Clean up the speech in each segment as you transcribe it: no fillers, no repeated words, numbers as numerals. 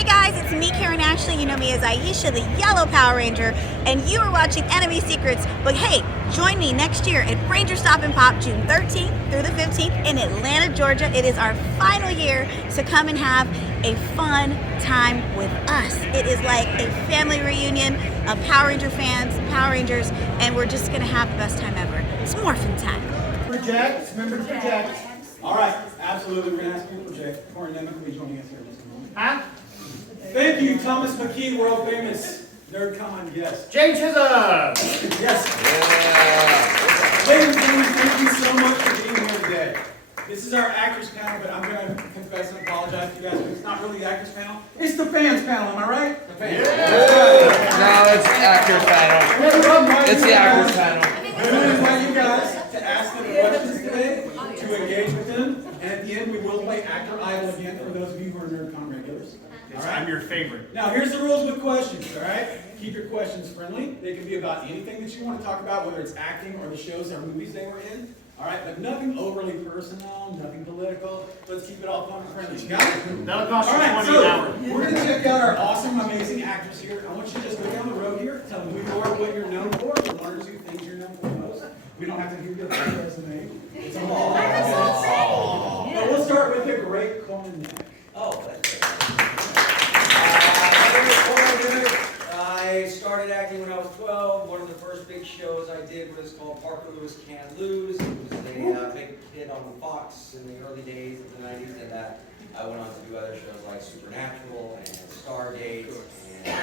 Hey guys, it's me, Karen Ashley. You know me as Aisha, the Yellow Power Ranger, and you are watching Enemy Secrets. But hey, join me next year at Ranger Stop and Pop, June 13th through the 15th in Atlanta, Georgia. It is our final year, so come and have a fun time with us. It is like a family reunion of Power Ranger fans, Power Rangers, and we're just gonna have the best time ever. It's morphin' time. Project, remember to project. All right, absolutely, we're gonna ask you to project. Corin Nemec will be joining us here in just a moment. Huh? Thank you, Thomas McKee, world famous NerdCon guest. Jane Chisholm! Yes. Yeah. Ladies and gentlemen, thank you so much for being here today. This is our actors panel, but I'm going to confess and apologize to you guys, but it's not really the actors panel. It's the fans panel, am I right? The fans. No, it's the actors panel. It's the actors panel. I'm going to invite you guys to ask them questions today, to engage with them, and at the end we will play Actor Idol again for those of you who are NerdCon regulars. Yes, I'm your favorite. Now here's the rules with questions, all right? Keep your questions friendly. They can be about anything that you want to talk about, whether it's acting or the shows or movies they were in. All right, but nothing overly personal, nothing political. Let's keep it all fun and friendly. You got it? That'll cost you All right, 20 an hour. we're going to check out our awesome, amazing actors here. I want you to just go down the road here. Tell them who you are, what you're known for, the one or two things you're known for most. We don't have to hear your resume. It's all. But we'll start with the great Corin Nemec. Oh, that's great. My name is Corin Nemec. I started acting when I was 12. One of the first big shows I did was called Parker Lewis Can't Lose. It was a big hit on Fox in the early days of the 90s, and I went on to do other shows like Supernatural and Stargate, and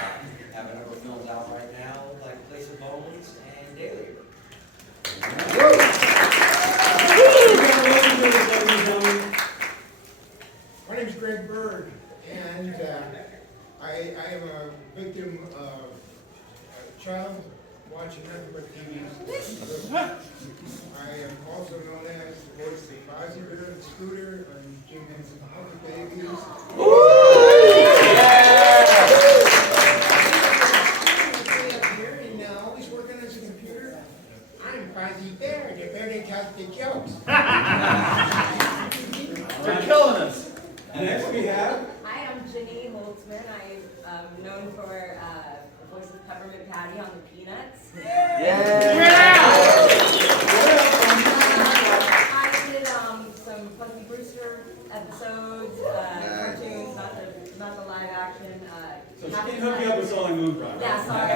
have a number of films out right now like Place of Bones and Day Labor. My name is Greg Bird, and I am a victim of child watching nothing but TV. I am also known as the voice of Ozzy Ritter and Scooter on Jim Henson's Puppy Babies. Up here and always working on his computer. I'm Fuzzy Bear, the bear that tells the jokes. You're killing us. Next we have. Hi, I'm Gini Holtzman. I'm known for the voice of Peppermint Patty on the Peanuts. I did some Puppy Brewster episodes, cartoons, not the live action. So she can hook you up with Solid Moon Rock. Yeah, sorry.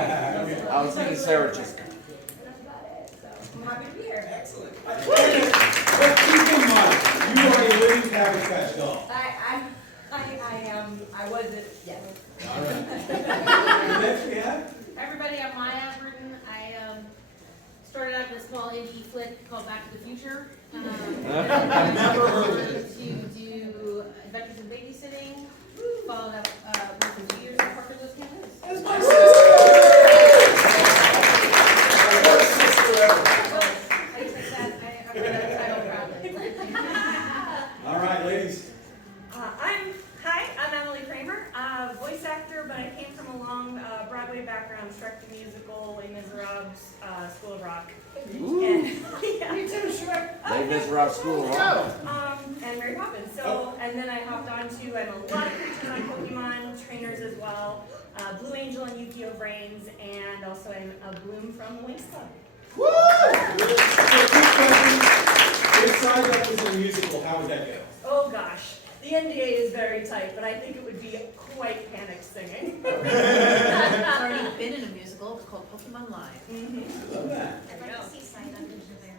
Okay. I was thinking Sarah just. That's about it. So I'm happy to be here. Excellent. But keep in mind, you are a living Cabbage Patch doll. I wasn't, yes. All right. Next we have. Hi everybody, I'm Maia, Brewton. I started out in a small indie flick called Back to the Future. I've never heard of it. To do Adventures in Babysitting. Followed up with 2 years of Parker Lewis Can't Lose. That's my sister! I take that, I wear that title proudly. All right, ladies. I'm Emily Kramer, voice actor, but I came from a long Broadway background, Shrek the Musical, Les Miserables, School of Rock. Ooh. And, yeah. Me too, sure. Les Miserables School of Rock. And Mary Poppins. So, and then I hopped on to, and a lot of creatures on Pokemon, trainers as well, Blue Angel and Yu-Gi-Oh! Brains, and also I'm a Bloom from the Winx Club. Woo! So, quick question. If Side Up was a musical, how would that go? Oh gosh. The NDA is very tight, but I think it would be quite panicked singing. It's already been in a musical. It's called Pokemon Live. I love that. I'd like to see Sign Up in Japan.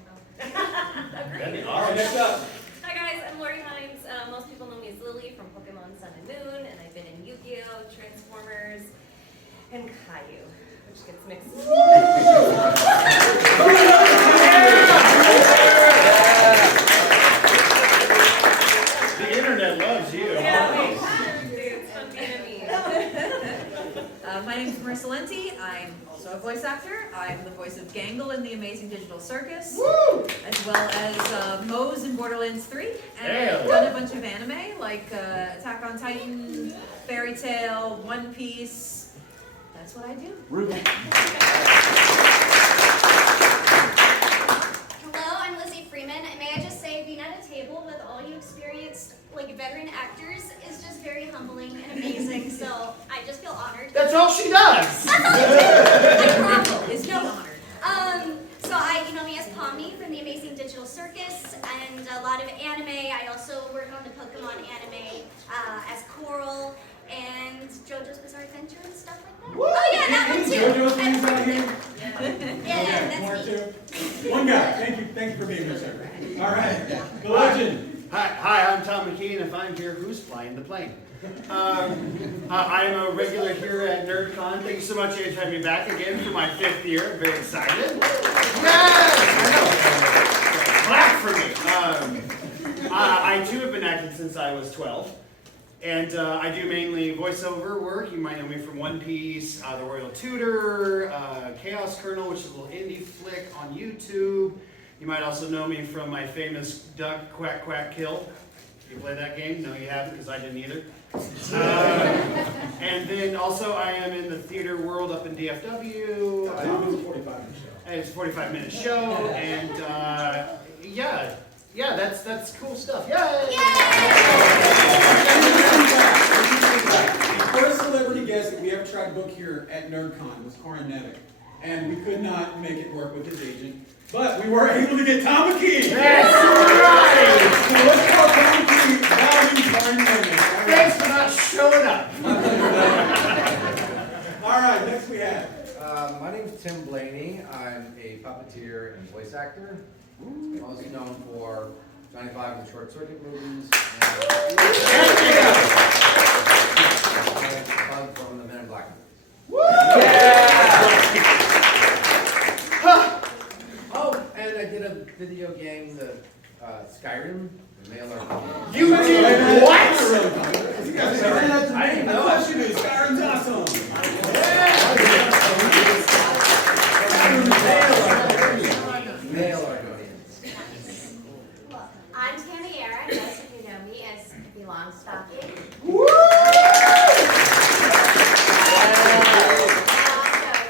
Agreed. All right, next up. Hi guys, I'm Lori Hines. Most people know me as Lily from Pokemon Sun and Moon, and I've been in Yu-Gi-Oh!, Transformers, and Caillou, which gets mixed. The internet loves you. My name is Marissa Lenti. I'm also a voice actor. I'm the voice of Gangle in The Amazing Digital Circus, as well as Mose in Borderlands 3. And I've done a bunch of anime, like Attack on Titan, Fairy Tail, One Piece. That's what I do. Ruben. Hello, I'm Lizzie Freeman, and may I just say, being at a table table with all you experienced, like veteran actors, is just very humbling and amazing. So I just feel honored. That's all she does. That's all I do. It's no honor. So you know me as Tami from the Amazing Digital Circus and a lot of anime. I also work on the Pokemon anime as Coral and JoJo's Bizarre Adventure and stuff like that. Woo! Oh yeah, that one too. JoJo's fans out here? Yeah, Okay, one or that's me. two. One guy. Thank you for being here, sir. All right, the legend. Hi, I'm Tom McKee, and if I'm here, who's flying the plane? I am a regular here at NerdCon. Thank you so much for having me back again for my 5th year. I'm very excited. Yes! Clap for me. I too have been acting since I was 12. And I do mainly voiceover work. You might know me from One Piece, The Royal Tutor, Chaos Colonel, which is a little indie flick on YouTube. You might also know me from my famous Duck Quack Quack Kill. You play that game? No, you haven't, because I didn't either. And then also I am in the theater world up in DFW. It's a 45-minute show. It's a 45-minute show, and yeah, that's cool stuff. Yay! The first celebrity guest that we ever tried to book here at NerdCon was Corin Nemec, and we could not make it work with his agent, but we were able to get Tom McKee. That's right! So let's call Tom McKee Valentine Corin Nemec. Thanks for not showing up. All right, next we have. My name's Tim Blaney. I'm a puppeteer and voice actor. I'm also known for 95 and Short Circuit movies. And Bug from the Men in Black movies. Oh, and I did a video game, the Skyrim, the Mail or You did what? I didn't know. Skyrim's awesome. Mail or I'm Tami Erin, most of you know me as Pippi Longstocking. Woo! I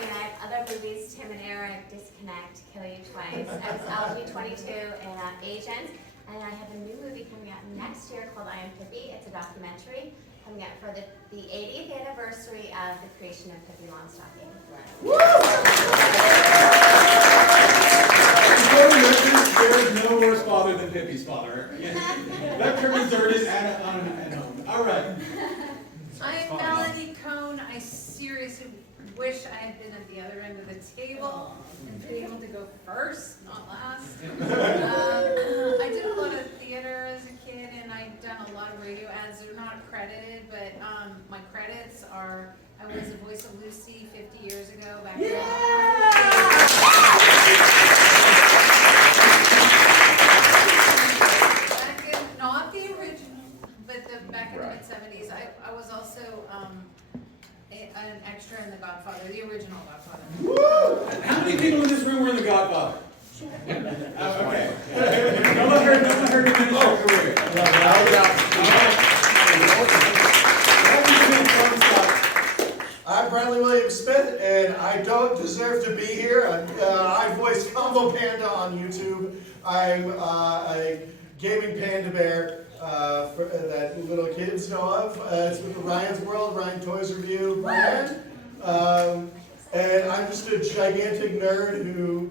have other movies, Tim and Eric, Disconnect, Kill You Twice, XLV22, and Agent. And I have a new movie coming out next year called I Am Pippi. It's a documentary coming out for the 80th anniversary of the creation of Pippi Longstocking. There is no worse father than Pippi's father. Lecture reserved at home. All right. I'm Melanie Kohn. I seriously wish I had been at the other end of the table and been able to go first, not last. I did a lot of theater as a kid, and I've done a lot of radio ads. They're not credited, but my credits are I was the voice of Lucy 50 years ago back not the original, but back in the mid-70s. I was also an extra in The Godfather, the original Godfather. Woo! How many people in this room were in The Godfather? Okay. Don't let her diminish her career. I'm Bradley William Smith, and I don't deserve to be here. I voice Combo Panda on YouTube. I'm a gaming panda bear that little kids know of. It's with the Ryan's World, Ryan Toys Review brand. And I'm just a gigantic nerd who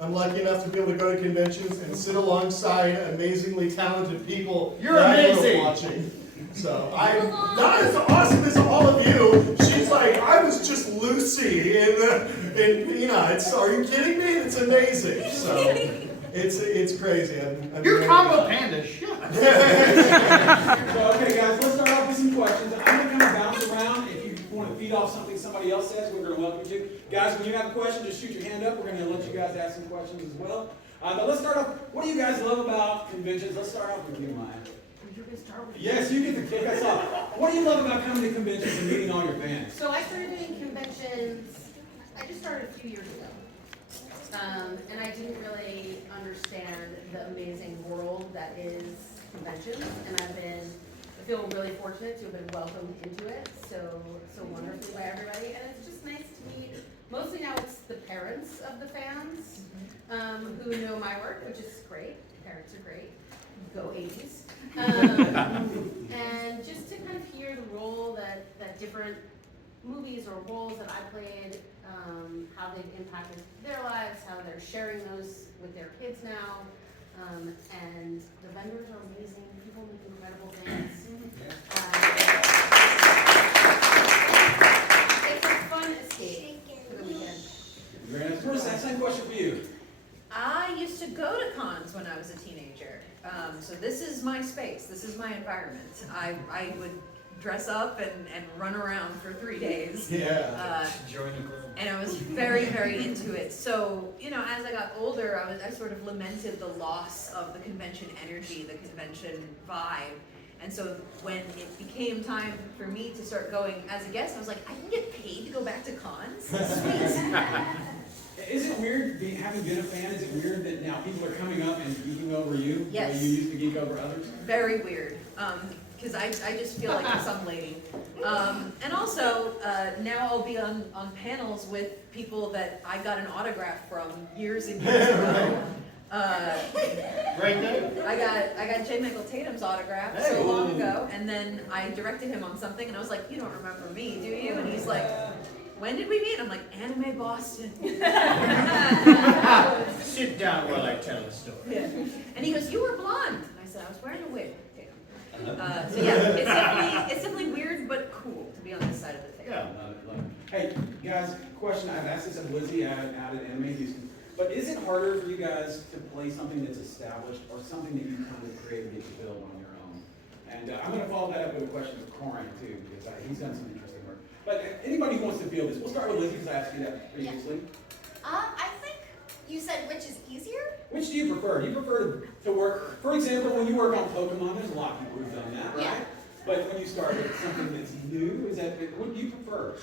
I'm lucky enough to be able to go to conventions and sit alongside amazingly talented people. You're amazing. Watching. So I'm not as awesome as all of you. She's like, I was just Lucy in Peanuts. Are you kidding me? It's amazing. So it's crazy. You're Combo Panda. Shut up. So, okay, guys, let's start off with some questions. I'm going to kind of bounce around. If you want to feed off something somebody else says, we're going to welcome you to. Guys, when you have a question, just shoot your hand up. We're going to let you guys ask some questions as well. But let's start off. What do you guys love about conventions? Let's start off with you, Maia. Yes, you get to kick us off. What do you love about coming to conventions and meeting all your fans? So I started doing conventions, I just started a few years ago. And I didn't really understand the amazing world that is conventions. And I feel really fortunate to have been welcomed into it so wonderfully by everybody. And it's just nice to meet, mostly now it's the parents of the fans who know my work, which is great. Parents are great. go 80s. And just to kind of hear the role that different movies or roles that I played, how they've impacted their lives, how they're sharing those with their kids now. And the vendors are amazing. People make incredible things. It's a fun escape for the weekend. Very nice. Marissa, same question for you. I used to go to cons when I was a teenager. So this is my space. This is my environment. I would dress up and run around for 3 days. Yeah. Join the club. And I was very, very into it. So, you know, as I got older, I sort of lamented the loss of the convention energy, the convention vibe. And so when it became time for me to start going as a guest, I was like, I can get paid to go back to cons? Sweet. Is it weird, having been a fan, is it weird that now people are coming up and geeking over you? Yes. The way you used to geek over others? Very weird. Because I just feel like some lady. And also, now I'll be on panels with people that I got an autograph from years and years ago. Right there? I got J. Michael Tatum's autograph so long ago, and then I directed him on something, and I was like, you don't remember me, do you? And he's like, when did we meet? I'm like, Anime Boston. Sit down while I tell the story. Yeah. And he goes, you were blonde. And I said, I was wearing a wig. So yeah, it's definitely weird, but cool to be on this side of the table. Yeah, love it. Hey, guys, question, I've asked this of Lizzie out at Anime Houston, but is it harder for you guys to play something that's established or something that you kind of create and get to build on your own? And I'm going to follow that up with a question of Corin, too, because he's done some interesting work. But anybody who wants to field this, we'll start with Lizzie, because I asked you that previously. I think you said which is easier? Which do you prefer? Do you prefer to work, for example, when you work on Pokemon, there's a lot of people who've done that, right? Yeah. But when you start with something that's new, what do you prefer?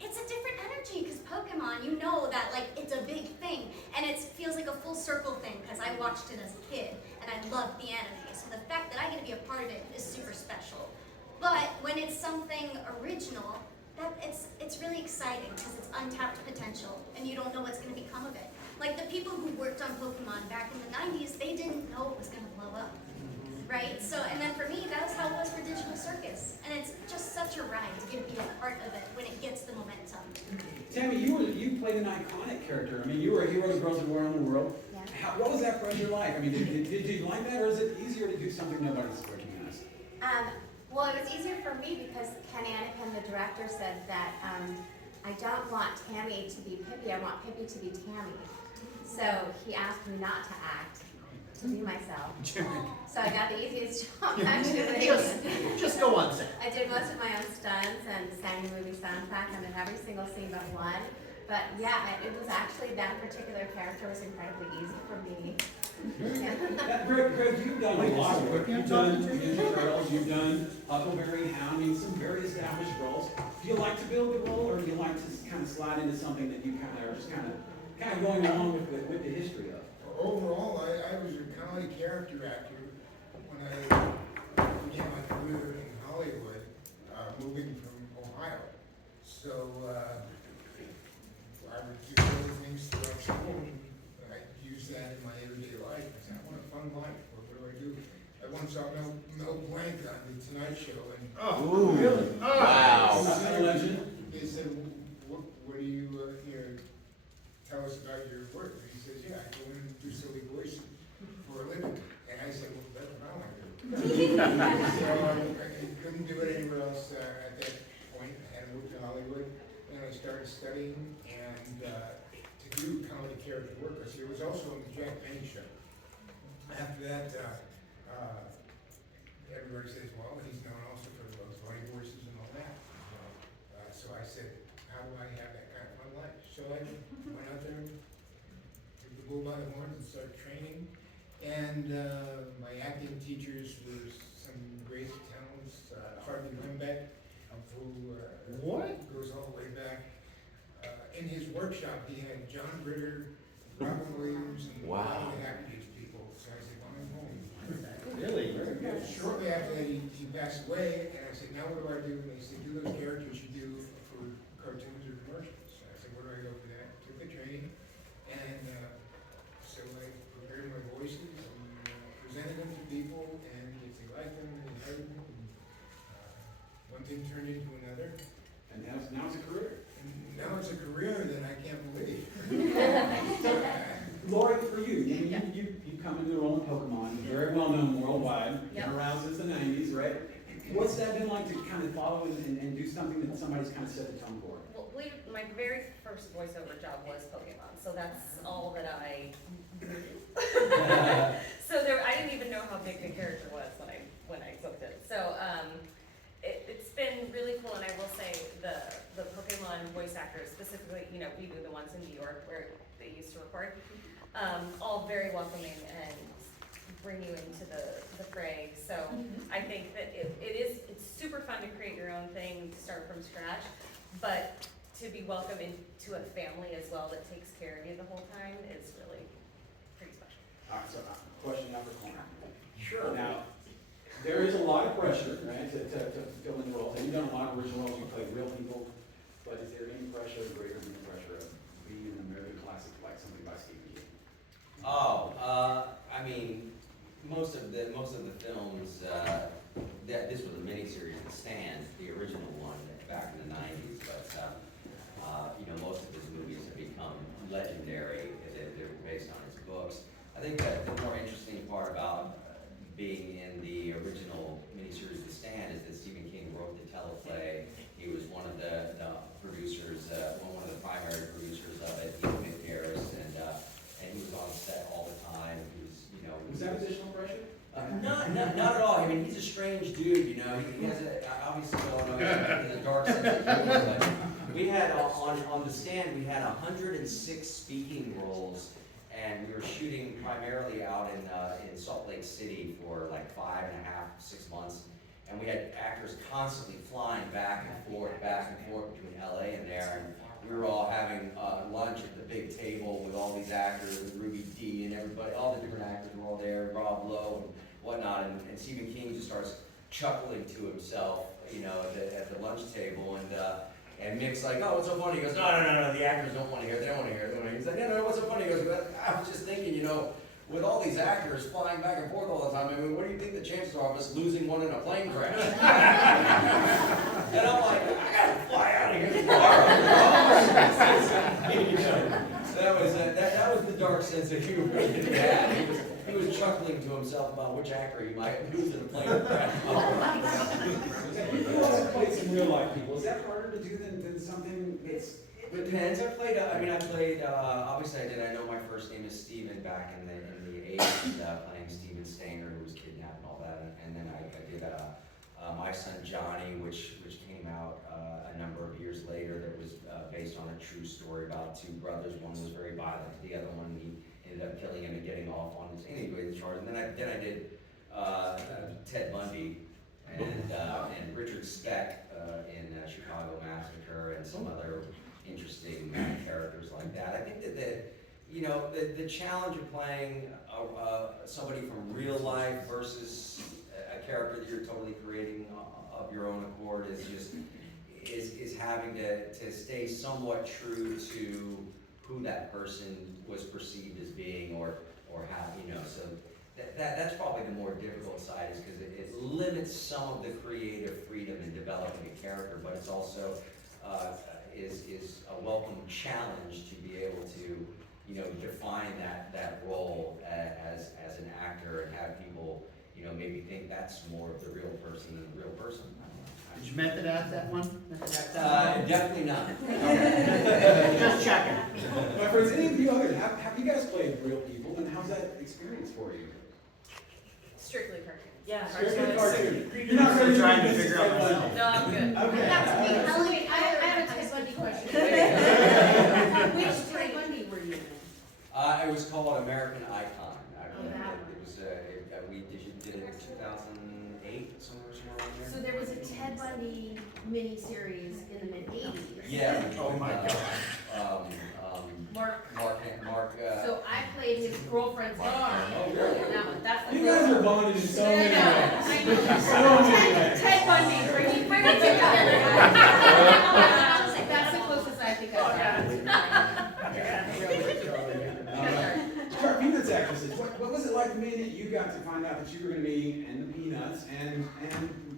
It's a different energy because Pokemon, you know that like it's a big thing and it feels like a full circle thing because I watched it as a kid and I loved the anime. So the fact that I get to be a part of it is super special. But when it's something original, it's really exciting because it's untapped potential and you don't know what's going to become of it. Like the people who worked on Pokemon back in the 90s, they didn't know it was going to blow up. Right? So, and then for me, that was how it was for Digital Circus. And it's just such a ride to get to be a part of it when it gets the momentum. Tami, you played an iconic character. I mean, you were a hero of Girls That Were on the World. Yeah. What was that pressure like? I mean, did you like that, or is it easier to do something nobody's working on? Well, it was easier for me because Ken Anakin, the director, said that I don't want Tami to be Pippi, I want Pippi to be Tami. So he asked me not to act, to be myself. So I got the easiest job, actually. Just go on, set. I did most of my own stunts and sang the movie soundtrack. I'm in every single scene but one. But yeah, it was actually, that particular character was incredibly easy for me. Greg, you've done a lot of work. You've done Ninja Turtles, you've done Huckleberry Hound, I mean, some very established roles. Do you like to build the role, or do you like to kind of slide into something that you kind of are just kind of going along with the history of? Overall, I was a comedy character actor when I began my career in Hollywood, moving from Ohio. So I would do other things throughout school, and I use that in my everyday life. I said, I want a fun life. What do I do? I once saw Mel Blanc on The Tonight Show, and really? Wow. They said, what do you tell us about your work? And he says, yeah, I go in and do silly voices for a living. And I said, well, that's what I want to do. So I couldn't do it anywhere else at that point. I had to move to Hollywood, and I started studying and to do comedy character work. Because it was also on the Jack Benny show. After that, everybody says, well, he's known also for those funny voices and all that. So I said, how do I have that kind of fun life? So I went out there, took the bull by the horns and started training. And my acting teachers were some great talents. Harvey Limbeck, who goes all the way back. In his workshop, he had John Ritter, Robin Williams, and a lot of the Happy Days people. So I said, well, I'm home. Really? Very good. Shortly after that, he passed away, and I said, now what do I do? And they said, do those characters you do for cartoons or commercials. So I said, where do I go for that? Took the training, and so I prepared my voices and presented them people, and if they like them, they hire them. And, one thing turned into another. And now it's a career. And now it's a career that I can't believe. Lori, for you come into the role in Pokemon, very well known worldwide, been around since the 90s, right? What's that been like to kind of follow and do something that somebody's kind of set the tone for? Well, believe it, my very first voiceover job was Pokemon, so that's all that I so I didn't even know how big the character was when I booked it. So it's been really cool, and I will say the Pokemon voice actors, specifically, we do the ones in New York where they used to record, all very welcoming and bring you into the fray. So I think that it's super fun to create your own thing, to start from scratch, but to be welcomed into a family as well that takes care of you the whole time is really pretty special. All right, so question now for Kohn. Sure. Now, there is a lot of pressure, right, to fill in roles. And you've done a lot of original roles, you've played real people, but is there any pressure greater than the pressure of being an American classic like something by Stephen King? I mean, most of the films, this was a miniseries, The Stand, the original one back in the 90s, but most of his movies have become legendary. They're based on his books. I think that the more interesting part about being in the original miniseries The Stand is that Stephen King wrote the teleplay. He was one of the producers, one of the primary producers of it. He was Mick Garris, and he was on set all the time. He was, Was that additional pressure? Not at all. I mean, he's a strange dude. He has obviously a dark sense of humor. But we had on The Stand, we had 106 speaking roles. And we were shooting primarily out in Salt Lake City for like 5.5, 6 months. And we had actors constantly flying back and forth between LA and there. And we were all having lunch at the big table with all these actors, and Ruby Dee and everybody, all the different actors were all there, Rob Lowe and whatnot. And Stephen King just starts chuckling to himself, at the lunch table. And Mick's like, oh, what's so funny? He goes, no, the actors don't want to hear it. They don't want to hear it. He's like, no, what's so funny? He goes, I was just thinking, with all these actors flying back and forth all the time, I mean, what do you think the chances are of us losing one in a plane crash? And I'm like, I gotta fly out of here tomorrow. That was the dark sense of humor that he had. He was chuckling to himself about which actor he might lose in a plane crash. You also played some real life people. Is that harder to do than something that's... It depends. Obviously I know my first name is Steven back in the 80s, playing Steven Stainer, who was kidnapped and all that. And then I did My Son Johnny, which came out a number of years later, that was based on a true story about two brothers. One was very violent, the other one, he ended up killing him and getting off on his charge. And then I did Ted Bundy and Richard Speck in Chicago Massacre, and some other interesting characters like that. I think that the challenge of playing somebody from real life versus a character that you're totally creating of your own accord is having to stay somewhat true to who that person was perceived as being, or have, so that's probably the more difficult side, is because it limits some of the creative freedom in developing a character, but it's also is a welcome challenge to be able to define that role as an actor, and have people maybe think that's more of the real person than the real person. Did you method act that one? Definitely not. Just checking. My friends, any of you other, have you guys played real people, and how's that experience for you? Strictly cartoons. Yeah. Strictly cartoons. You're not really trying to figure out myself. No, I'm good. Okay. Melanie, I have a Ted Bundy question. Which Ted Bundy were you in? It was called American Icon. That one. We did it in 2008, somewhere around there. So there was a Ted Bundy miniseries in the mid-'80s. Yeah. Oh my God. Mark. So I played his girlfriend's daughter. Oh, really? That one. That's the You guys are bonded in so many ways. I know. So many ways. Ted Bundy, bring it together. That's the closest I think I've got. Sharpie, that's actresses, what was it like the minute you got to find out that you were going to be in the Peanuts, and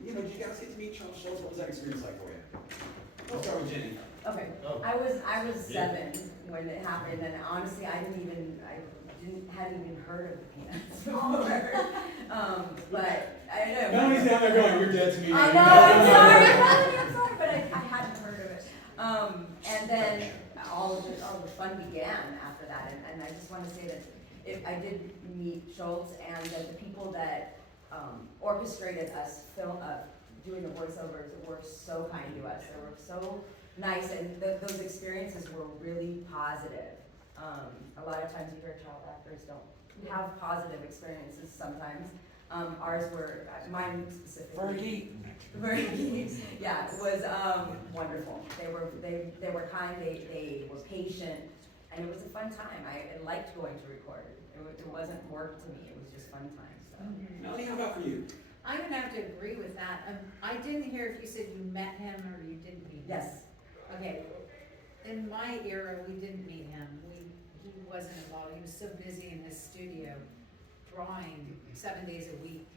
you know, did you guys get to meet Charles Schultz? What was that experience like for you? We'll start with Jenny. Okay, I was 7 when it happened, and honestly, hadn't even heard of the Peanuts before. But I know. Melanie's down there going, "You're dead to me." I know. I'm sorry, but I hadn't heard of it. And then all the fun began after that, and I just want to say that I did meet Schultz, and that the people that orchestrated us doing the voiceovers were so kind to us. They were so nice, and those experiences were really positive. A lot of times you hear child actors don't have positive experiences sometimes. Ours were, mine specifically. Fergie. Yeah, it was wonderful. They were kind, they were patient, and it was a fun time. I liked going to record. It wasn't work to me, it was just fun time. So. Melanie, how about for you? I'm gonna have to agree with that. I didn't hear if you said you met him or you didn't meet him. Yes. Okay. In my era, we didn't meet him. He wasn't involved. He was so busy in his studio, drawing 7 days a week.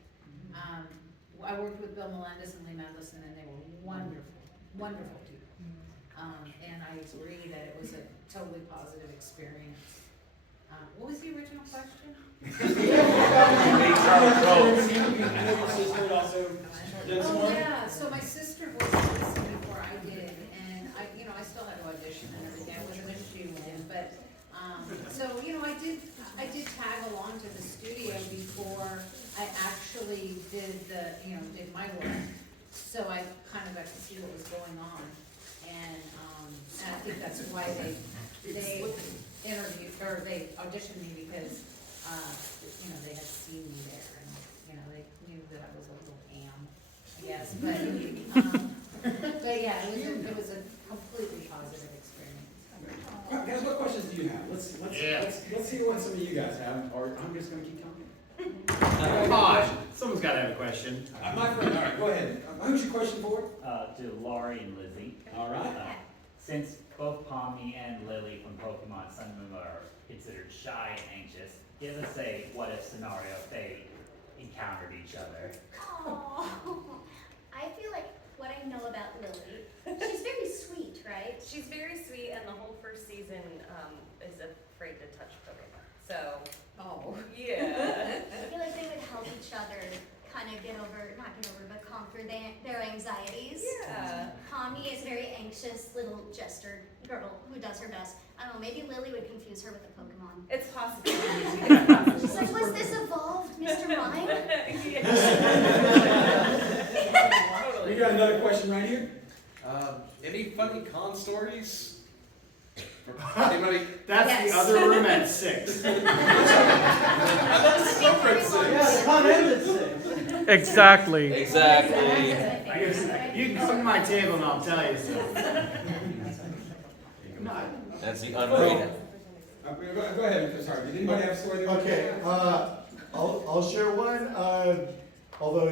I worked with Bill Melendez and Lee Mendelson, and they were wonderful, wonderful people. And I agree that it was a totally positive experience. What was the original question? Oh yeah, so my sister was listening before I did, and I still had to audition and everything. I wasn't a shoe-in, but so I did tag along to the studio before I actually did did my work. So I kind of got to see what was going on, and I think that's why they interviewed or they auditioned me because they had seen me there, and they knew that I was a little ham, I guess. But yeah, it was a completely positive experience. Guys, what questions do you have? Let's hear what some of you guys have, or I'm just going to keep talking. Come on, someone's got to have a question. My friend, all right, go ahead. Who's your question for? To Laurie and Lizzie. All right. Since both Pommy and Lily from Pokemon Sun and Moon are considered shy and anxious, give us a what-if scenario if they encountered each other. Oh, I feel like what I know about Lily, she's very sweet, right? She's very sweet, and the whole first season is afraid to touch Pokemon. So, yeah. I feel like they would help each other kind of but conquer their anxieties. Yeah. Tommy is a very anxious little jester girl who does her best. I don't know, maybe Lily would confuse her with a Pokemon. It's possible. She's like, was this evolved, Mr. Mime? We got another question right here. Any funny con stories? Anybody? That's the other room at 6. Yes, con ended 6. Exactly. You can come to my table and I'll tell you something. That's the unrated. Go ahead, sorry. Did anybody have a story? Okay, I'll share one. Although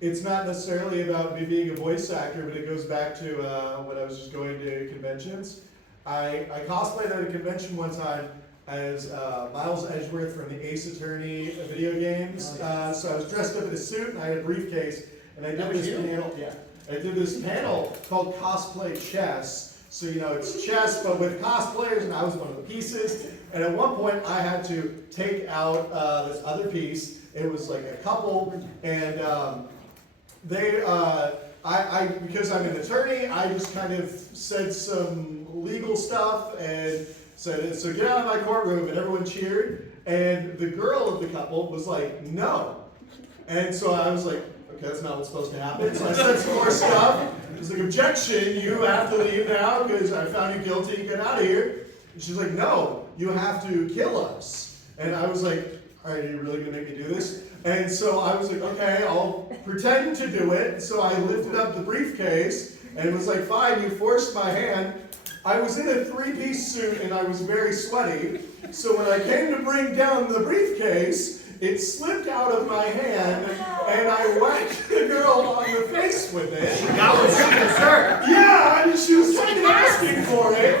it's not necessarily about me being a voice actor, but it goes back to when I was just going to conventions. I cosplayed at a convention one time as Miles Edgeworth from the Ace Attorney video games. So I was dressed up in a suit and I had a briefcase, and I did this panel. Yeah, I did this panel called Cosplay Chess. So it's chess, but with cosplayers, and I was one of the pieces. And at one point, I had to take out this other piece. It was like a couple, and because I'm an attorney, I just kind of said some legal stuff and said, "So get out of my courtroom," and everyone cheered. And the girl of the couple was like, "No," and so I was like, "Okay, that's not what's supposed to happen." So I said some more stuff. It was like, "Objection, you have to leave now because I found you guilty, get out of here." And she's like, "No, you have to kill us." And I was like, "All right, are you really gonna make me do this?" And so I was like, "Okay, I'll pretend to do it." So I lifted up the briefcase and it was like, "Fine, you forced my hand." I was in a 3-piece suit and I was very sweaty. So when I came to bring down the briefcase, it slipped out of my hand, and I whacked the girl on the face with it. She got what she deserved. Yeah, and she was kind of asking for it.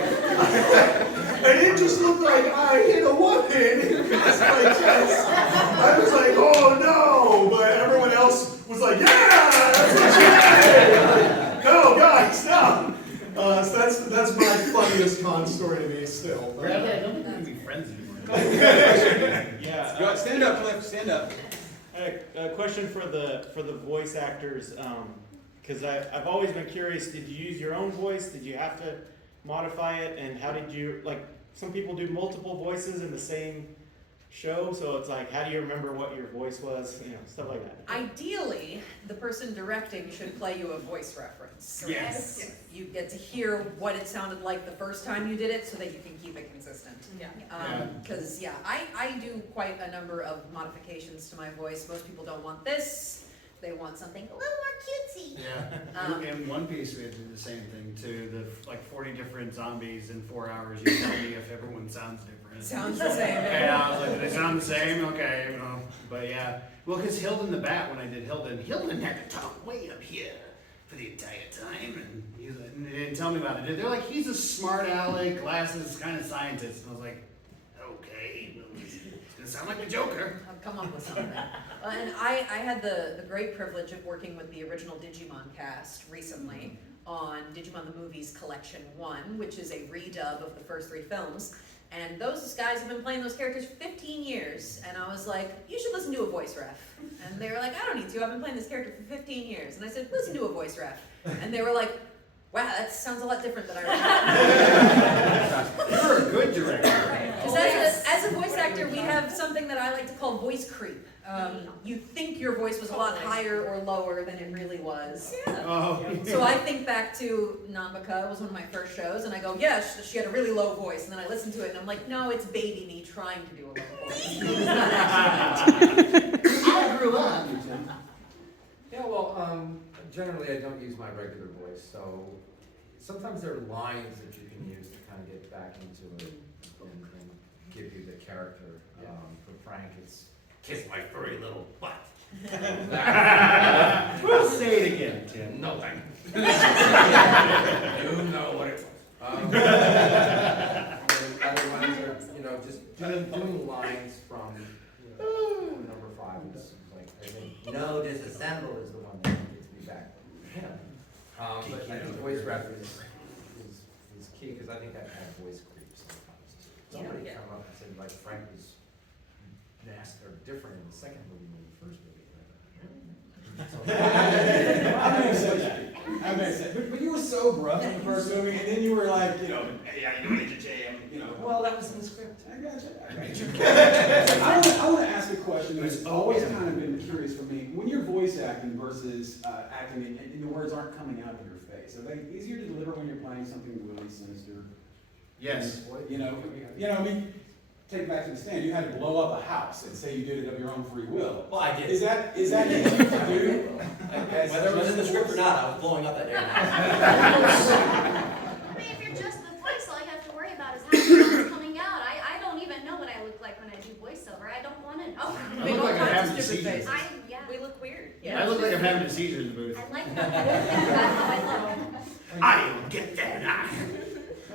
And it just looked like I hit a woman across my chest. I was like, oh no, but everyone else was like, yeah, that's what you did. Like, no, guys, no. So that's my funniest con story to me still. Bradley, I don't think we can be friends anymore. Yeah, stand up, Cliff, stand up. A question for the voice actors, because I've always been curious, did you use your own voice? Did you have to modify it? And how did you, like, some people do multiple voices in the same show, so it's like, how do you remember what your voice was? You know, stuff like that. Ideally, the person directing should play you a voice reference. Yes. You get to hear what it sounded like the first time you did it so that you can keep it consistent. Because, I do quite a number of modifications to my voice. Most people don't want this. They want something a little more cutesy. Yeah. In One Piece, we had to do the same thing too. The 40 different zombies in 4 hours. You tell me if everyone sounds different. Sounds the same. Yeah, I was like, do they sound the same? Okay, you know. But yeah. Well, because Hilden the Bat, when I did Hilden had to talk way up here for the entire time, and they didn't tell me about it. They're like, he's a smart aleck, glasses, kind of scientist. And I was like, okay, it's gonna sound like the Joker. I'll come up with something. And I had the great privilege of working with the original Digimon cast recently on Digimon the Movies Collection 1, which is a redub of the first 3 films. And those guys have been playing those characters for 15 years. And I was like, you should listen to a voice ref. And they were like, I don't need to. I've been playing this character for 15 years. And I said, listen to a voice ref. And they were like, wow, that sounds a lot different than I remember. You're a good director. Because as a voice actor, we have something that I like to call voice creep. You think your voice was a lot higher or lower than it really was. So I think back to Nambika, it was one of my first shows, and I go, yeah, she had a really low voice. And then I listen to it, and I'm like, no, it's baby me trying to do a low voice. It's not actually. I grew up. Yeah, well, generally I don't use my regular voice, so sometimes there are lines that you can use to kind of get back into it and give you the character. For Frank, it's kiss my furry little butt. Say it again, Tim. No, thank you. You know what it was. Other ones are, just doing lines from, number 5 is like, I think, no, disassemble is the one that gets me back. But I think voice rap is key, because I think I've had voice creep sometimes. Somebody come up and said, like, Frank was nasty or different in the second movie than the first movie. I may say, but you were so gruff in the first movie, and then you were like, hey, how you doing, Agent J? Well, that was in the script. I got you. I want to ask a question that's always kind of been curious for me. When you're voice acting versus acting, and the words aren't coming out of your face, are they easier to deliver when you're playing something really sinister? Yes. I mean, take it back to the stand. You had to blow up a house and say you did it of your own free will. Well, I did. Is that easy to do? Whether it was in the script or not, I was blowing up that area. I mean, if you're just the voice, all you have to worry about is how it's coming out. I don't even know what I look like when I do voiceover. I don't want to know. I look like I'm having a seizure. We look weird. I look like I'm having a seizure in the booth. I like that. That's how I look. I'll get that. I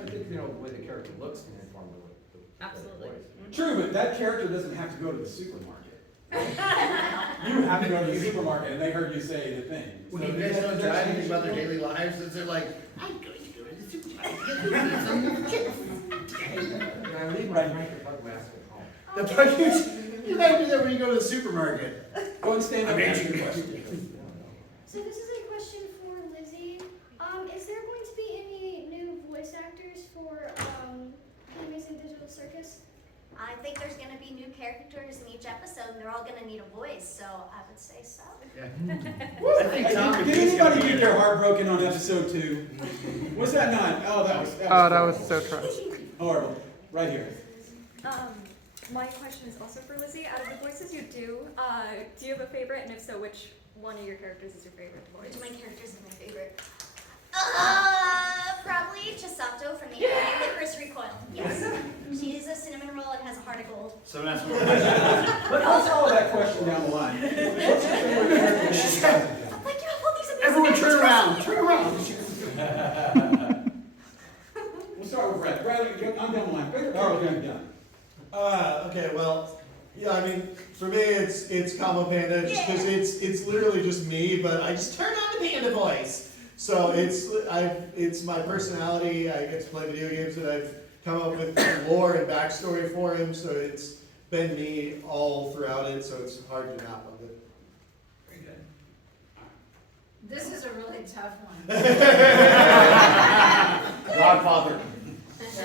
think, the way the character looks can inform the Absolutely. voice. True, but that character doesn't have to go to the supermarket. You have to go to the supermarket, and they heard you say the thing. When you guys don't try anything about their daily lives, it's they're like, I'm going to go to the supermarket. I leave my Pug mask at home. The Pug, you might do that when you go to the supermarket. Go and stand up and answer the question. So this is a question for Lizzie. Is there going to be any new voice actors for the Amazing Digital Circus? I think there's going to be new characters in each episode, and they're all going to need a voice, so I would say so. Did anybody get their heart broken on episode 2? Was that not? Oh, that was so trash. Horrible. Right here. My question is also for Lizzie. Out of the voices you do you have a favorite? And if so, which one of your characters is your favorite voice? Which of my characters is my favorite? Probably Chisato from the Licorice Recoil. Yes. She's a cinnamon roll and has a heart of gold. So that's what Let's follow that question down the line. What's your favorite character? Like, you have all these amazing everyone turn around, actors. turn around. We'll start with Brad. Brad, I'm down the line. Combo Panda, just because it's literally just me, but I just turn on the panda voice. So it's my personality. I get to play video games, and I've come up with lore and backstory for him. So it's been me all throughout it. So it's hard to not love it. Very good. This is a really tough one. Godfather.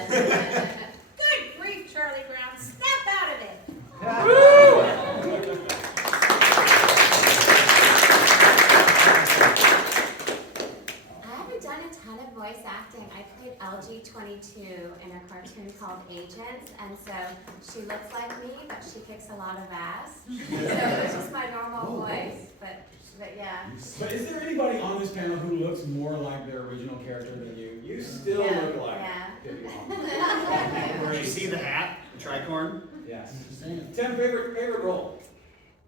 Good grief, Charlie Brown, snap out of it. I haven't done a ton of voice acting. I played LG22 in a cartoon called Agents, and so she looks like me, but she kicks a lot of ass. So it's just my normal voice, but yeah. But is there anybody on this panel who looks more like their original character than you? You still Yeah, look like Pippi. Did you see the hat? The tricorn? Yes. Tim, favorite role?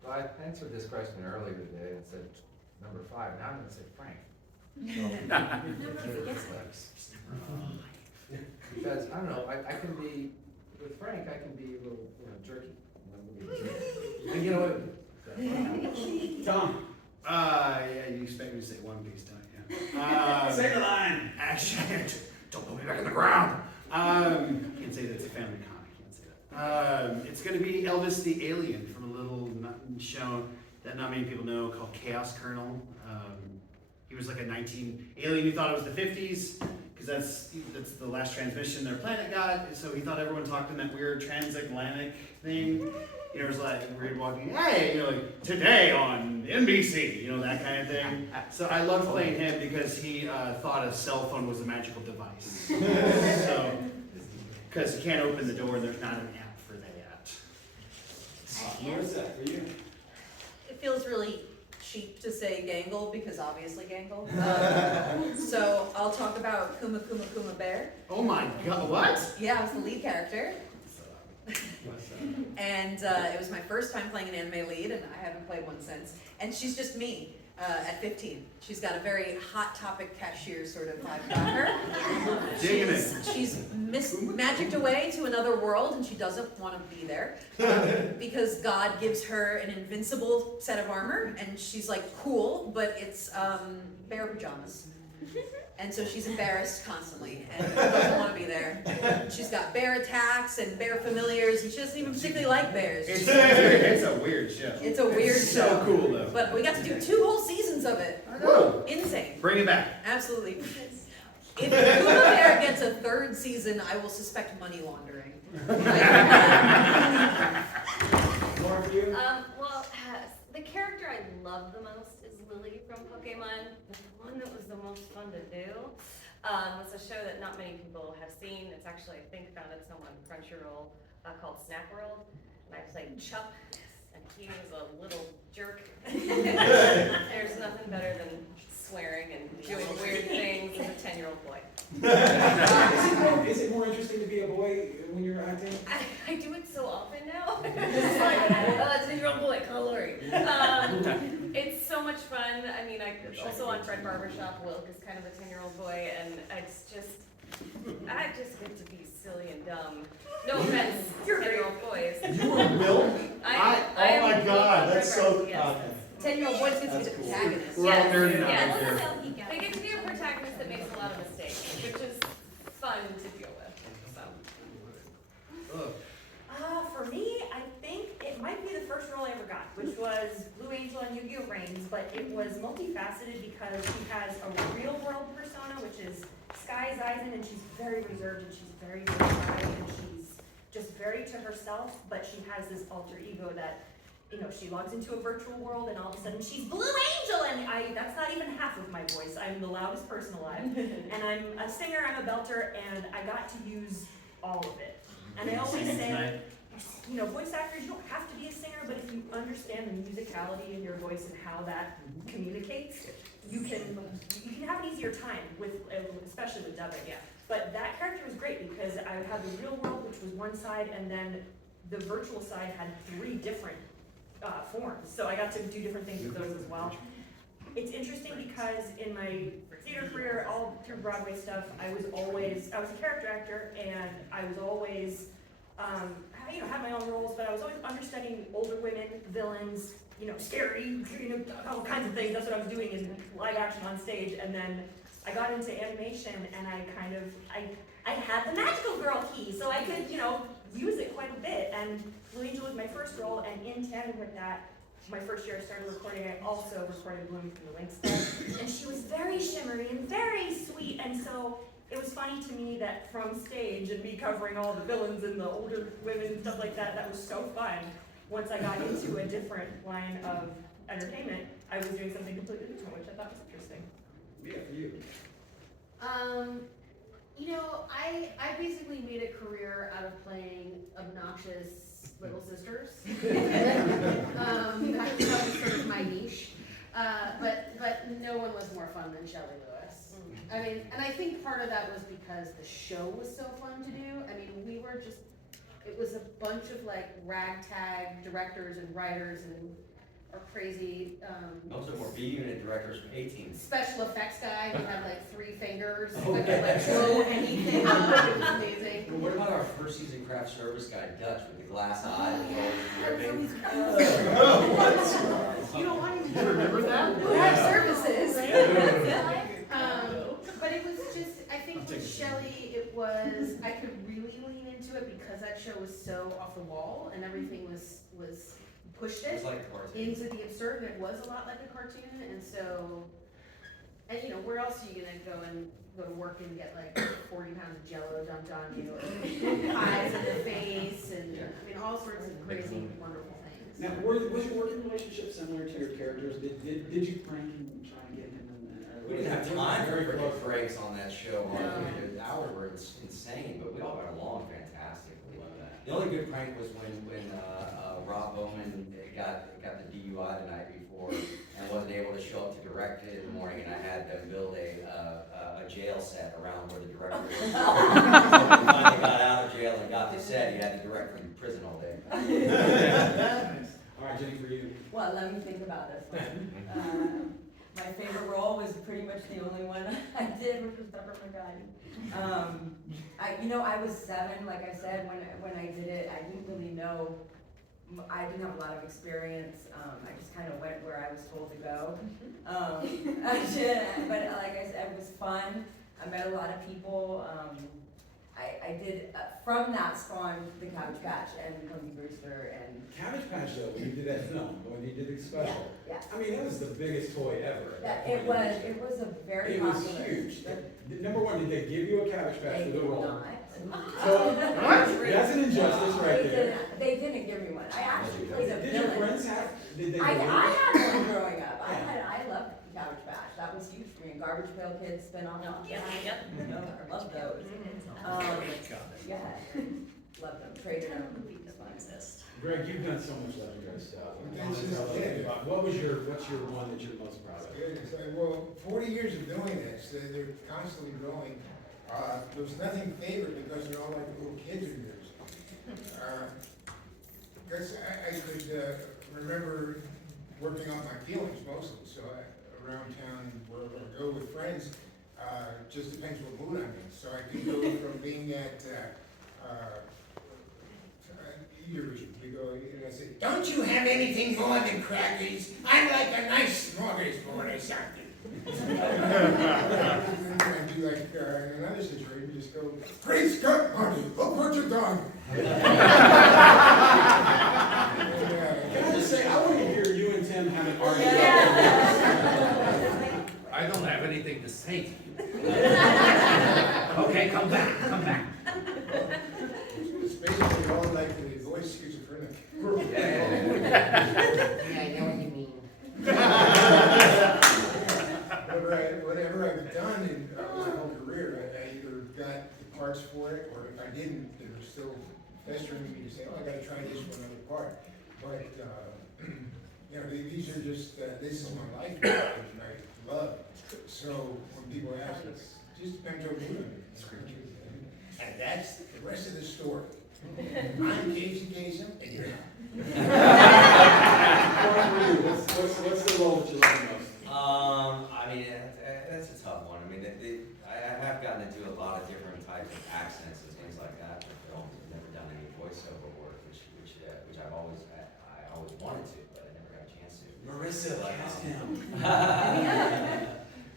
Well, I answered this question earlier today and said number 5. Now I'm going to say Frank. Because I don't know, I can be with Frank. I can be a little, jerky. I get away with it. Tom. Yeah, you expect me to say One Piece, don't you? Say the line. Actually, don't put me back in the ground. Can't say that it's a family con. I can't say that. It's going to be Elvis the Alien from a little show that not many people know called Chaos Colonel. He was like a alien who thought it was the 50s because that's the last transmission their planet got. So he thought everyone talked in that weird transatlantic thing. It was like weird walking, hey, like today on NBC, that kind of thing. So I loved playing him because he thought a cell phone was a magical device. So, because you can't open the door and there's not an app for that. Melissa, for you. It feels really cheap to say Gangle because obviously Gangle. So I'll talk about Kuma Kuma Kuma Bear. Oh my god, what? Yeah, I was the lead character. And it was my first time playing an anime lead, and I haven't played one since. And she's just me at 15. She's got a very hot topic cashier sort of vibe about her. She's magicked away to another world, and she doesn't want to be there because God gives her an invincible set of armor, and she's like, cool, but it's bear pajamas. And so she's embarrassed constantly and doesn't want to be there. She's got bear attacks and bear familiars, and she doesn't even particularly like bears. It's a weird show. It's a weird show. So cool though. But we got to do 2 whole seasons of it. Whoa. Insane. Bring it back. Absolutely. If Kuma Bear gets a 3rd season, I will suspect money laundering. More for you? Well, the character I love the most is Lily from Pokemon. The one that was the most fun to do was a show that not many people have seen. It's actually, I think, found its home on Crunchyroll called Snack World. And I played Chuck, and he was a little jerk. There's nothing better than swearing and doing weird things as a 10-year-old boy. Is it more interesting to be a boy when you're acting? I do it so often now. It's like, 10-year-old boy, call Lori. It's so much fun. I mean, also on Fred Barbershop, Wilk is kind of a 10-year-old boy, and I just get to be silly and dumb. No offense, 10-year-old boys. You were Wilk? I am oh my god, Wilk that's from so. Fred Barbershop, yes. 10-year-old boys get to be the protagonist. We're all nerdy now. Yes. They get to be a protagonist that makes a lot of mistakes, which is fun to deal with. So. For me, I think it might be the first role I ever got, which was Blue Angel on Yu-Gi-Oh! Reigns, but it was multifaceted because she has a real world persona, which is Sky Eisen, and she's very reserved, and she's very shy, and she's just very to herself, but she has this alter ego that, she logs into a virtual world, and all of a sudden she's Blue Angel, and that's not even half of my voice. I'm the loudest person alive, and I'm a singer, I'm a belter, and I got to use all of it. And I always say, voice actors, you don't have to be a singer, but if you understand the musicality in your voice and how that communicates, you can have an easier time with, especially with dubbing. Yeah. But that character was great because I had the real world, which was one side, and then the virtual side had 3 different forms. So I got to do different things with those as well. It's interesting because in my theater career, all through Broadway stuff, I was a character actor, and I was always, had my own roles, but I was always understudying older women, villains, scary, all kinds of things. That's what I was doing in live action on stage. And then I got into animation, and I had the magical girl key, so I could, use it quite a bit. And Blue Angel was my first role, and in tandem with that, my first year I started recording, I also recorded Bloom from the Longstocking. And she was very shimmery and very sweet, and so it was funny to me that from stage and me covering all the villains and the older women and stuff like that, that was so fun. Once I got into a different line of entertainment, I was doing something completely different, which I thought was interesting. Yeah, for you. I basically made a career out of playing obnoxious little sisters. That was sort of my niche. But no one was more fun than Shelley Lewis. I mean, and I think part of that was because the show was so fun to do. I mean, it was a bunch of like ragtag directors and writers and crazy. Those are more B-unit directors from 18. Special effects guy who had like 3 fingers, who could like throw anything up. It was amazing. Well, what about our first season craft service guy, Dutch, with the glass eye? You don't want to You remember that? craft services. But it was just, I think with Shelley, I could really lean into it because that show was so off the wall and everything was pushed it like a cartoon. into the absurd, and it was a lot like a cartoon, and so, and where else are you gonna go to work and get like 40 pounds of Jello dumped on you, or pies in the face, and I mean all sorts of crazy, wonderful things. Now, was your working relationship similar to your characters? Did you plan on trying to get him in there? We didn't have time for freaking breaks on that show. The hours were insane, but we all got along fantastically. The only good prank was when Rob Bowman got the DUI the night before and wasn't able to show up to direct it in the morning, and I had them build a jail set around where the director was. He finally got out of jail and got the set. He had to direct from prison all day. All right, Jenny, for you. Well, let me think about this one. My favorite role was pretty much the only one I did, which was Peppermint. I was 7, like I said, when I did it. I didn't really know. I didn't have a lot of experience. I just kind of went where I was told to go. I did, but like I said, it was fun. I met a lot of people. I did, from that spawned the Cabbage Patch and Punky Brewster and... Cabbage Patch, though, when you did that film, when you did the special, yeah. I mean, that was the biggest toy ever. It was a very popular. It was huge. Number one, did they give you a Cabbage Patch for the role? So, that's an injustice right there. They didn't give me one. I actually played a villain. Did your friends have? Did they? I had one growing up. I loved Cabbage Patch. That was huge for me. Garbage Pail Kids spin off. Yep. I love those. Yeah, love them. Traded them. Greg, you've done so much legendary stuff. What's your one that you're most proud of? Well, 40 years of doing this, they're constantly growing. There was nothing favorite because they're all like little kids in yours. Because I could remember working on my feelings mostly, so around town, wherever I go with friends, just depends what mood I'm in. So I could go from being at eatery, we go, and I say, don't you have anything more than crackers? I'd like a nice smorgasbord or something. And I do like in another situation, you just go, great Scott, honey, look what you've done. Can I just say, I want to hear you and Tim have an argument. I don't have anything to say to you. Okay, come back. It's basically all like the voice schizophrenic. Yeah, I know what you mean. Whatever I've done in my whole career, I either got the parts for it, or if I didn't, they were still pestering me to say, oh, I gotta try this for another part. But, these are just, this is my life, and I love. So when people ask, it just depends on who I'm in. And that's the rest of the story. I'm Casey Kasem, and you're not. What's the role that you love the most? I mean, that's a tough one. I mean, I have gotten to do a lot of different types of accents and things like that for films. I've never done any voiceover work, which I always wanted to, but I never got a chance to. Priscilla, ask him.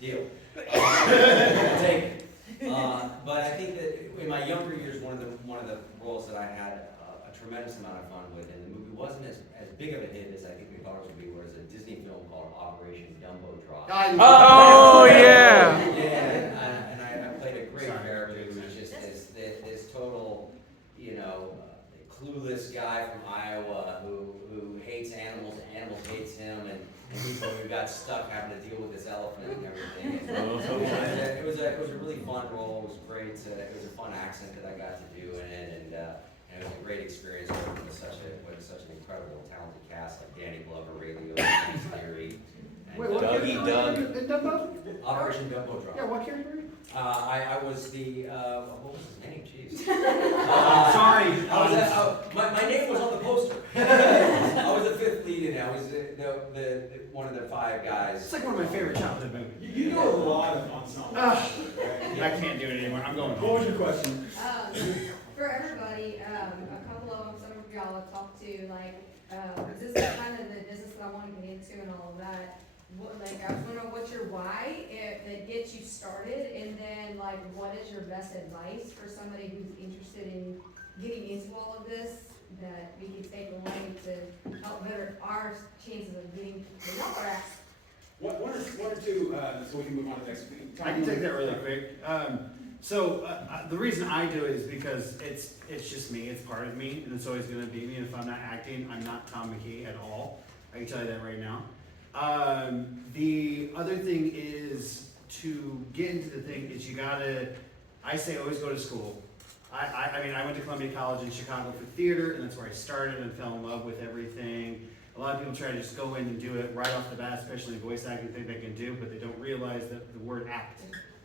Deal. Take it. But I think that in my younger years, one of the roles that I had a tremendous amount of fun with, and the movie wasn't as big of a hit as I think we thought it would be, was a Disney film called Operation Dumbo Drop. Oh, yeah. Yeah, and I played a great character who was just this total, clueless guy from Iowa who hates animals, and animals hates him, and people who got stuck having to deal with this elephant and everything. And it was a really fun role. It was great. It was a fun accent that I got to do in it, and it was a great experience working with such an incredible, talented cast like Danny Glover, Ray Liotta, James Leary, and Dumbo? Operation Dumbo Drop. Yeah, what character? I was the what was his name? Jeez. Sorry. My name was on the poster. I was the fifth lead in it. I was the one of the five guys. It's like one of my favorite childhood movies. You know a lot of ensemble. I can't do it anymore. I'm going. What was your question? For everybody, a couple of them, some of y'all have talked to, like, this is kind of the business that I want to get into and all of that. I was wondering what's your why that gets you started, and then like what is your best advice for somebody who's interested in getting into all of this that we can take away to help better our chances of getting to know our ass. One or two, so we can move on to the next week. I can take that really quick. So the reason I do it is because it's just me. It's part of me, and it's always going to be me. And if I'm not acting, I'm not Tom McKee at all. I can tell you that right now. The other thing is to get into the thing is you gotta, I say always go to school. I mean, I went to Columbia College in Chicago for theater, and that's where I started and fell in love with everything. A lot of people try to just go in and do it right off the bat, especially in voice acting, think they can do, but they don't realize that the word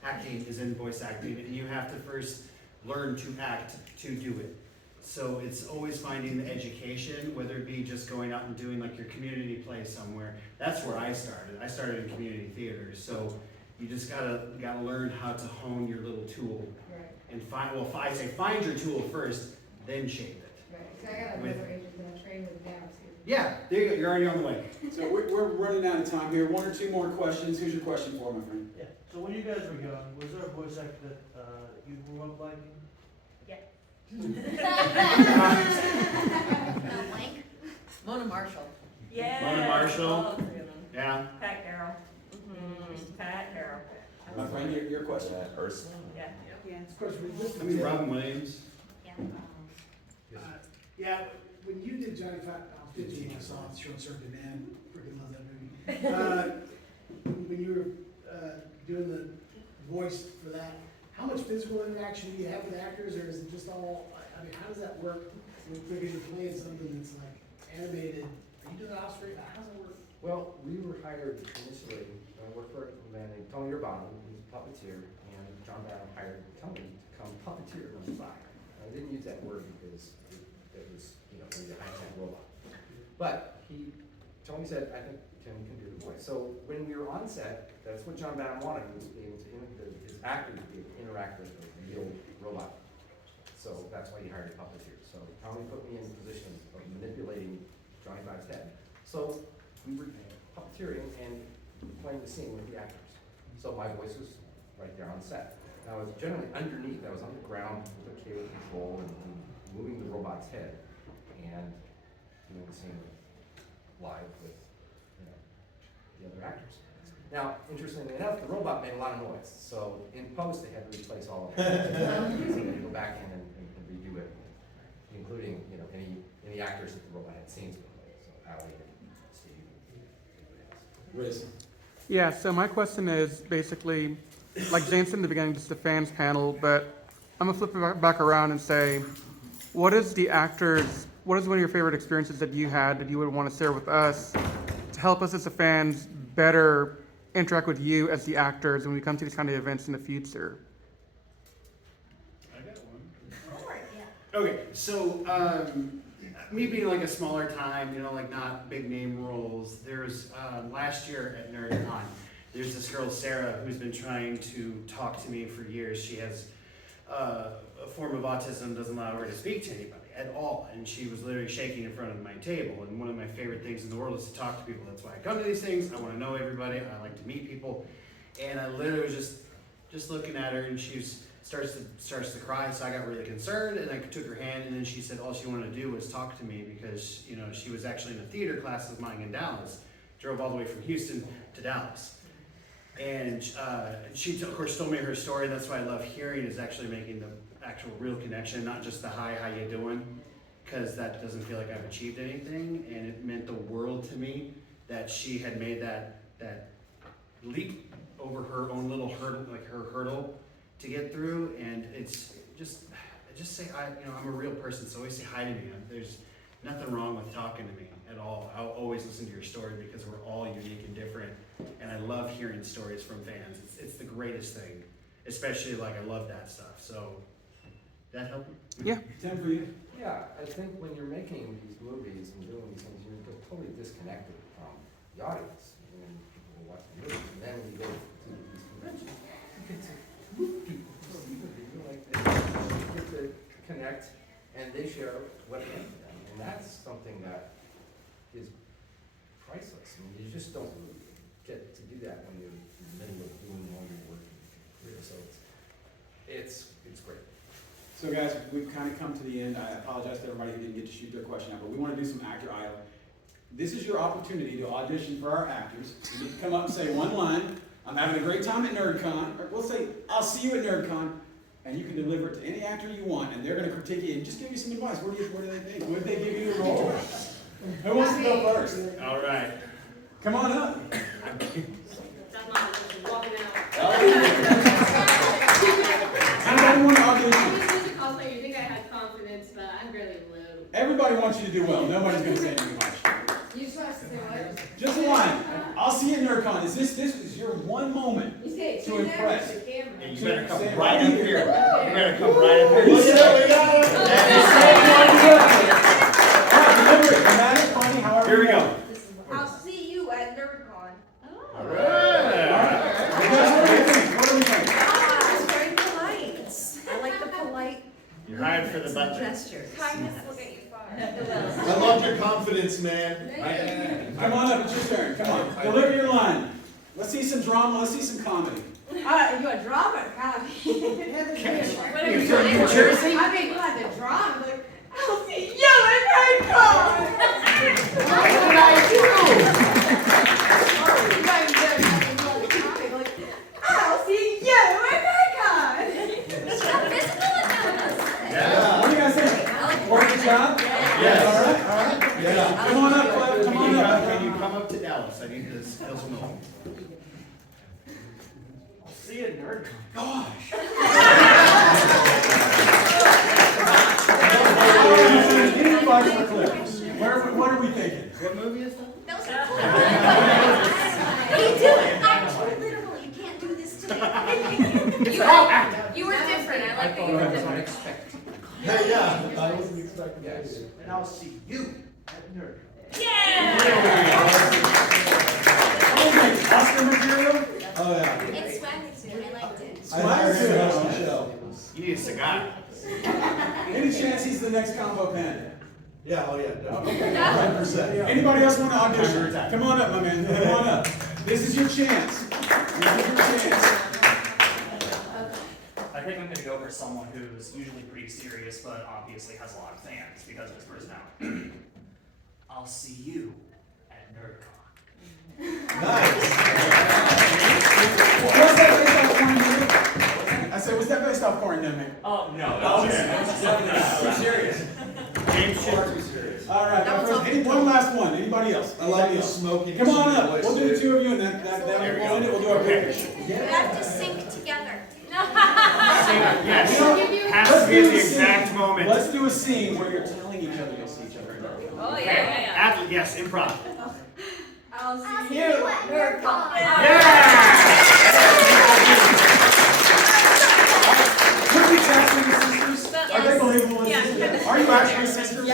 acting is in voice acting, and you have to first learn to act to do it. So it's always finding the education, whether it be just going out and doing like your community play somewhere. That's where I started. I started in community theater. So you just gotta learn how to hone your little tool. Right. And find your tool first, then shape it. Right. So I got a brother agent that I trained with the Gals here. Yeah, there you go. You're already on the way. So we're running out of time here. One or two more questions. Who's your question for, my friend? Yeah. So when you guys were young, was there a voice actor that you grew up liking? Mona Marshall. Yeah. Mona Marshall. All three of them. Yeah. Pat Carroll. Pat Carroll. My friend, your question. Ursula? Yeah. I mean, Robin Williams. Yeah, when you did Johnny Five, I was 15, I saw it, Short Circuit Man, freaking love that movie. When you were doing the voice for that, how much physical interaction do you have with actors, or is it just all, I mean, how does that work? Because you're playing something that's like animated, are you doing the house rate, how does that work? Well, we were hired initially, I worked for a man named Tony Urbano, who's a puppeteer, and John Barron hired Tony to come puppeteer on the side. I didn't use that word because it was, maybe a high-tech robot. But Tony said, I think Tim can do the voice. So when we were on set, that's what John Barron wanted, was to be able to, his actor to be able to interact with a real robot. So that's why he hired a puppeteer. So Tony put me in the position of manipulating Johnny Five's head. So we were puppeteering and playing the scene with the actors. So my voice was right there on set. And I was generally underneath, I was on the ground with a cable control and moving the robot's head and doing the scene live with the other actors. Now, interestingly enough, the robot made a lot of noise. So in post, they had to replace all of it. So they had to go back in and redo it, including any actors that the robot had scenes with. So Allie and Steve and Riz. Yeah, so my question is basically, like Jane said in the beginning, just a fans panel, but I'm gonna flip it back around and say, what is one of your favorite experiences that you had that you would want to share with us to help us as the fans better interact with you as the actors when we come to these kind of events in the future? I got one. Okay, so me being like a smaller time, like not big name roles, there's last year at NerdCon, there's this girl, Sarah, who's been trying to talk to me for years. She has a form of autism doesn't allow her to speak to anybody at all. And she was literally shaking in front of my table. And one of my favorite things in the world is to talk to people. That's why I come to these things. I want to know everybody. I like to meet people. And I literally was just looking at her, and she starts to cry. So I got really concerned, and I took her hand, and then she said all she wanted to do was talk to me because, you know, she was actually in a theater class of mine in Dallas. Drove all the way from Houston to Dallas. And she, of course, told me her story. And that's what I love hearing, is actually making the actual real connection, not just the hi, how you doing? Because that doesn't feel like I've achieved anything. And it meant the world to me that she had made that leap over her own little hurdle, like her hurdle to get through. And it's just say hi. You know, I'm a real person, so always say hi to me. There's nothing wrong with talking to me at all. I'll always listen to your story because we're all unique and different. And I love hearing stories from fans. It's the greatest thing, especially like I love that stuff. So, that help you? Yeah. 10 for you. Yeah, I think when you're making these movies and doing these things, you're totally disconnected from the audience. And then people will watch the movies, and then when you go to these conventions, you get to meet people, see what they do like this, you get to connect, and they share what happened to them. And that's something that is priceless. I mean, you just don't get to do that when you're in the middle of doing all your work in your career. So it's great. So guys, we've kind of come to the end. I apologize to everybody who didn't get to shoot their question out, but we want to do some actor idol. This is your opportunity to audition for our actors. You need to come up and say one line. I'm having a great time at NerdCon. Or we'll say, I'll see you at NerdCon. And you can deliver it to any actor you want, and they're going to critique you and just give you some advice. What do they think? Would they give you a role? Who wants to go first? All right. Come on up. Anybody want to audition? You think I had confidence, but I'm really low. Everybody wants you to do well. Nobody's going to say anything much. You just want us to say what? Just one. I'll see you at NerdCon. This is your one moment You say to impress. Yeah, you better come right up here. You better come right up here. We got it. Deliver it. Dramatic, funny, however. Here we go. I'll see you at NerdCon. All right. What do we think? It's very polite. I like the polite You're hired for the button. gestures. Kindness will get you far. I love your confidence, man. Come on up. It's your turn. Come on. Deliver your line. Let's see some drama. Let's see some comedy. You want drama or comedy? You're from New Jersey? I mean, you want the drama. Like, I'll see you at NerdCon. What did I do? I'll see you at NerdCon. Yeah. What do you guys think? Work the job? Yes. All right. Yeah. Come on up, Clive. Come on up. Can you come up to Dallas? I need to spill some milk. I'll see you at NerdCon. Gosh. Any advice for Cliff? What are we thinking? What movie is that? Those are cool. What are you doing? Actually, literally, you can't do this to me. You were different. I like that you were different. Hey, yeah, I wasn't expecting that. And I'll see you at NerdCon. Yeah! Oscar material? Oh, yeah. It's swag suit. I liked it. I hired him on the show. You need a cigar. Any chance he's the next combo panda? Yeah, oh yeah, definitely. 100%. Anybody else want to audition? Come on up, my man. Come on up. This is your chance. This is your chance. I think I'm going to go for someone who's usually pretty serious, but obviously has a lot of fans because of his personality. I'll see you at NerdCon. Nice. Was that based off Corin Nemec? I said, was that based off Corin Nemec? Oh, no. That was Too serious. James Short. Too serious. All right, my friends. One last one. Anybody else? I like the smoking. Come on up. We'll do the two of you, and then we'll end it. We'll do our big picture. We have to sync together. Yes. Has to be at the exact moment. Let's do a scene where you're telling each other you'll see each other. Oh, yeah. Yes, improv. I'll see you at NerdCon. Could we cast the sisters? Are they believable as sisters? Are you actually sisters?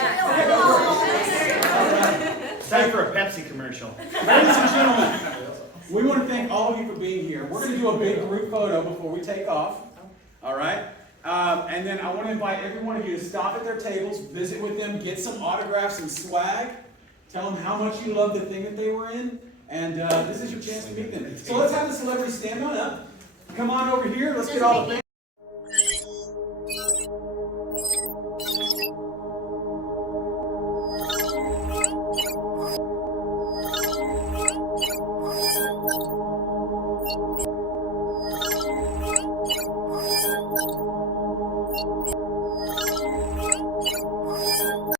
It's time for a Pepsi commercial. Ladies and gentlemen, we want to thank all of you for being here. We're going to do a big group photo before we take off. All right? And then I want to invite every one of you to stop at their tables, visit with them, get some autographs and swag. Tell them how much you love the thing that they were in. And this is your chance to meet them. So let's have the celebrity stand on up. Come on over here. Let's get all the